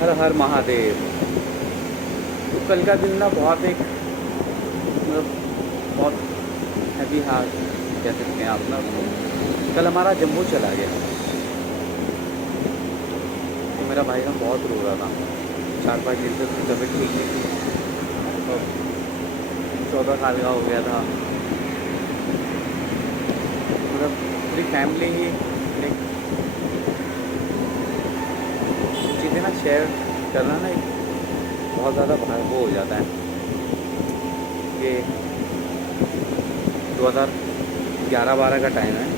हर हर महादेव। तो कल का दिन ना बहुत एक मतलब बहुत हैवी हाथ कह सकते हैं आप ना। तो कल हमारा जम्मू चला गया। तो मेरा भाई ना बहुत रो रहा था, 4-5 दिन से उसकी तबीयत ठीक नहीं थी। तो 14 साल का हो गया था। मतलब पूरी फैमिली ही लाइक चीज़ें ना शेयर करना ना एक बहुत ज़्यादा वो हो जाता है कि 2011-12 का टाइम है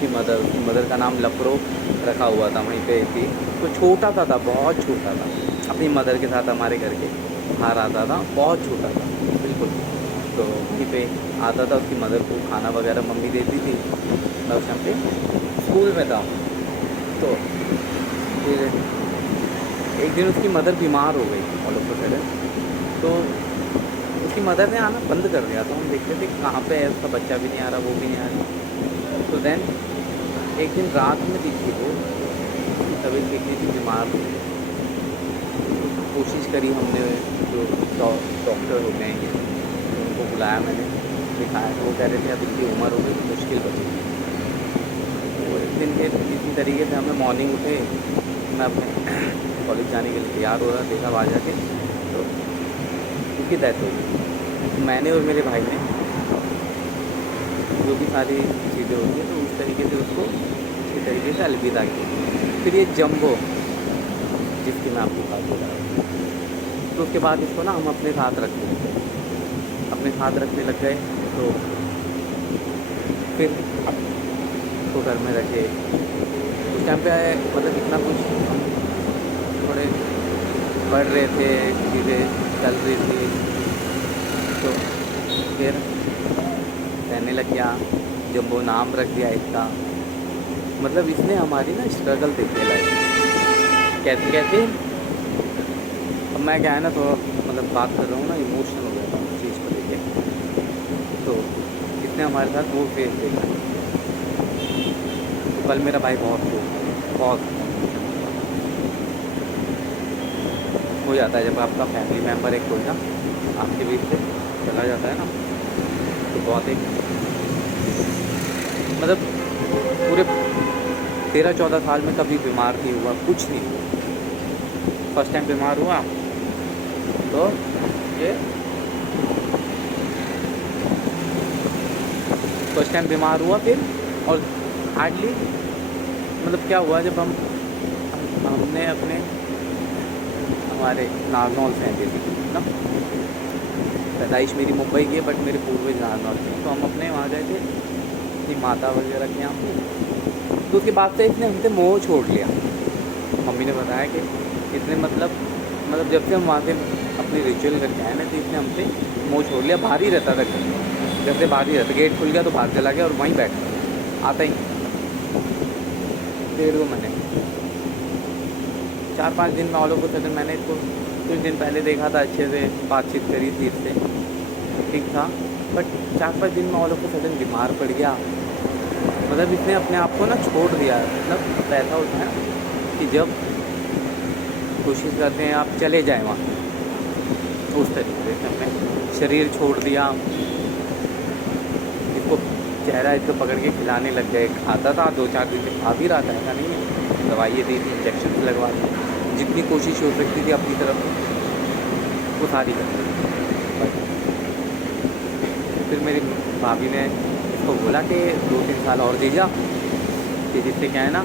कि मदर का नाम लफरो रखा हुआ था वहीं पे थी। तो छोटा था बहुत छोटा था। अपनी मदर के साथ हमारे घर के बाहर आता था, बहुत छोटा था बिल्कुल। तो वहीं पे आता था, उसकी मदर को खाना वगैरह मम्मी देती थी। मैं उस टाइम पे स्कूल में था। तो फिर एक दिन उसकी मदर बीमार हो गई ऑल ऑफ अ सडन। तो उसकी मदर ने आना बंद कर दिया। तो हम देखते थे कहाँ पे है, उसका बच्चा भी नहीं आ रहा, वो भी नहीं आ रहा। तो देन एक दिन रात में दिखी वो, तबीयत ठीक नहीं थी, बीमार थी। कोशिश करी हमने, जो डॉक्टर होते हैं ये, तो उनको बुलाया मैंने, दिखाया। तो वो कह रहे थे अब इतनी उम्र हो गई तो मुश्किल बचेगी। तो एक दिन फिर इसी तरीके से हमें मॉर्निंग उठे, मैं अपने कॉलेज जाने के लिए तैयार हो रहा, देखा वहाँ जाके तो उनकी डेथ हो गई। तो मैंने और मेरे भाई ने जो भी सारी चीज़ें होती हैं तो उस तरीके से उसको इसी तरीके से अलविदा की। फिर ये जंबो जिसकी मैं आपको बात बता रहा हूँ, तो उसके बाद इसको ना हम अपने साथ रखने लग गए, अपने साथ रखने लग गए। तो फिर उसको घर में रखे। उस टाइम पे मतलब इतना कुछ हम थोड़े पढ़ रहे थे, चीज़ें चल रही थी। तो फिर रहने लग गया, जंबो नाम रख दिया इसका। मतलब इसने हमारी ना स्ट्रगल देखी लाइफ कैसे कैसे। अब मैं क्या है ना थोड़ा मतलब बात कर रहा हूँ ना, इमोशनल हो गया था उस चीज़ को लेके। तो इसने हमारे साथ वो फेस देखा। तो कल मेरा भाई बहुत हो जाता है जब आपका फैमिली मेम्बर एक कोई ना आपके बीच से चला जाता है ना। तो बहुत एक मतलब पूरे 13-14 साल में कभी बीमार नहीं हुआ, कुछ नहीं हुआ। फर्स्ट टाइम बीमार हुआ तो ये फर्स्ट टाइम बीमार हुआ फिर। और हार्डली मतलब क्या हुआ, जब हमने अपने हमारे नारनौल से हैं बेसिकली ना, पैदाइश मेरी मुंबई की है बट मेरे पूर्वज नारनौल के। तो हम अपने वहाँ गए थे अपनी माता वगैरह के यहाँ पे। तो उसके बाद से इसने हमसे मोह छोड़ लिया। मम्मी ने बताया कि इसने मतलब जब से हम वहाँ से अपनी रिचुअल करके आए ना, तो इसने हमसे मोह छोड़ लिया। बाहर ही रहता था घर से बाहर ही रहता, गेट खुल गया तो बाहर चला गया और वहीं बैठा, आता ही 1.5 महीने 4-5 दिन में ऑल ऑफ अ सडन मैंने इसको कुछ दिन पहले देखा था, अच्छे से बातचीत करी थी इससे, ठीक था। बट 4-5 दिन में ऑल ऑफ अ सडन बीमार पड़ गया। मतलब इसने अपने आप को ना छोड़ दिया। मतलब ऐसा होता है ना कि जब कोशिश करते हैं आप चले जाएं वहाँ, उस तरीके से हमने शरीर छोड़ दिया। इसको चेहरा इसको पकड़ के खिलाने लग गए। खाता था 2-4 दिन से, खा भी रहा था, ऐसा नहीं है। दवाइयाँ दी थी, इंजेक्शन लगवा दी, जितनी कोशिश हो सकती थी अपनी तरफ वो सारी कर दी। बट फिर मेरी भाभी ने इसको बोला कि 2-3 साल और दे जा, कि जिससे क्या है ना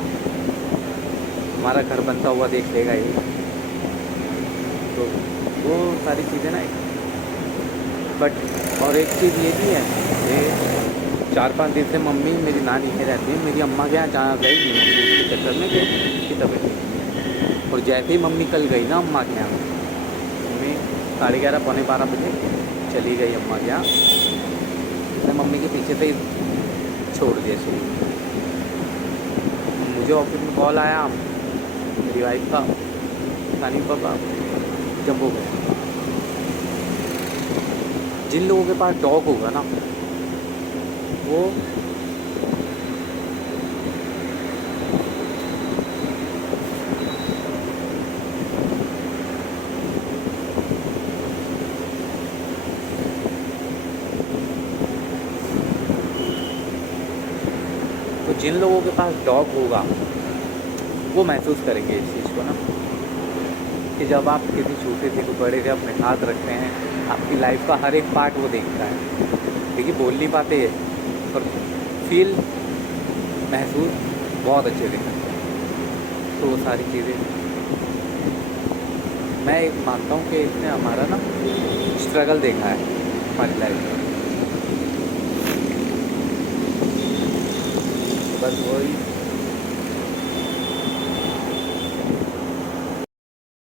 हमारा घर बनता हुआ देख लेगा ये। तो वो सारी चीज़ें ना। बट और एक चीज़ ये भी है कि 4-5 दिन से मम्मी मेरी नानी के रहती है, मेरी अम्मा के यहाँ जहाँ गई नहीं उसके चक्कर में कि उसकी तबीयत नहीं। और जैसे ही मम्मी कल गई ना अम्मा के यहाँ, मम्मी 11:30 पौने 12 बजे चली गई अम्मा के यहाँ। मैं मम्मी के पीछे से ही छोड़ दिया शरीर। मुझे ऑफिस में कॉल आया मेरी वाइफ का, नानी पापा जम्बो गए। जिन लोगों के पास डॉग होगा ना वो जिन लोगों के पास डॉग होगा वो महसूस करेंगे इस चीज़ को ना, कि जब आप किसी छोटे से को बड़े से अपने हाथ रखते हैं, आपकी लाइफ का हर एक पार्ट वो देखता है। देखिए बोल नहीं पाते हैं पर फील महसूस बहुत अच्छे से करते हैं। तो वो सारी चीज़ें मैं एक मानता हूँ कि इसने हमारा ना स्ट्रगल देखा है हमारी लाइफ में। तो बस वही